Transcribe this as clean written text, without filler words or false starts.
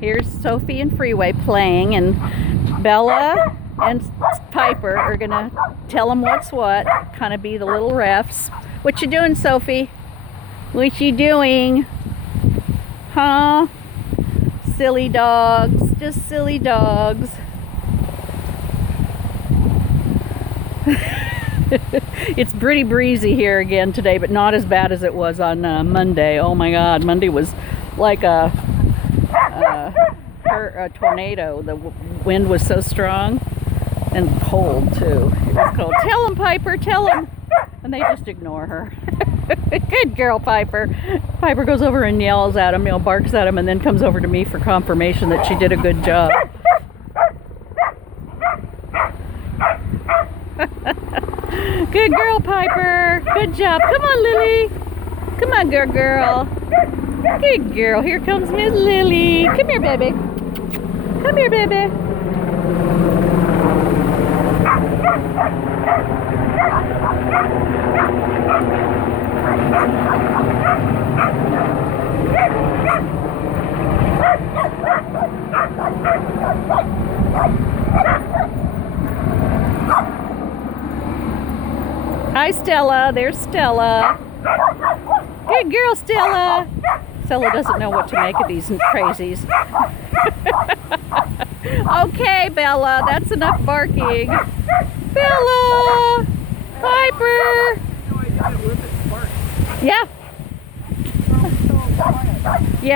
Here's Sophie and Freeway playing, and Bella and Piper are gonna tell them what's what, kind of be the little refs. What you doing, Sophie? What you doing? Huh? Silly dogs, just silly dogs. It's pretty breezy here again today, but not as bad as it was on Monday. Oh my God, Monday was like a tornado. The wind was so strong and cold too. It was cold. Tell him, Piper, tell him. And they just ignore her. Good girl, Piper. Piper goes over and yells at him, barks at him, and then comes over to me for confirmation that she did a good job. Good girl, Piper. Good job. Come on, Lily. Come on, good girl. Good girl. Here comes Miss Lily. Come here, baby. Come here, baby. Hi, Stella. There's Stella. Good girl, Stella. Stella doesn't know what to make of these crazies. Okay, Bella, that's enough barking. Bella! Piper! Yeah. Yeah.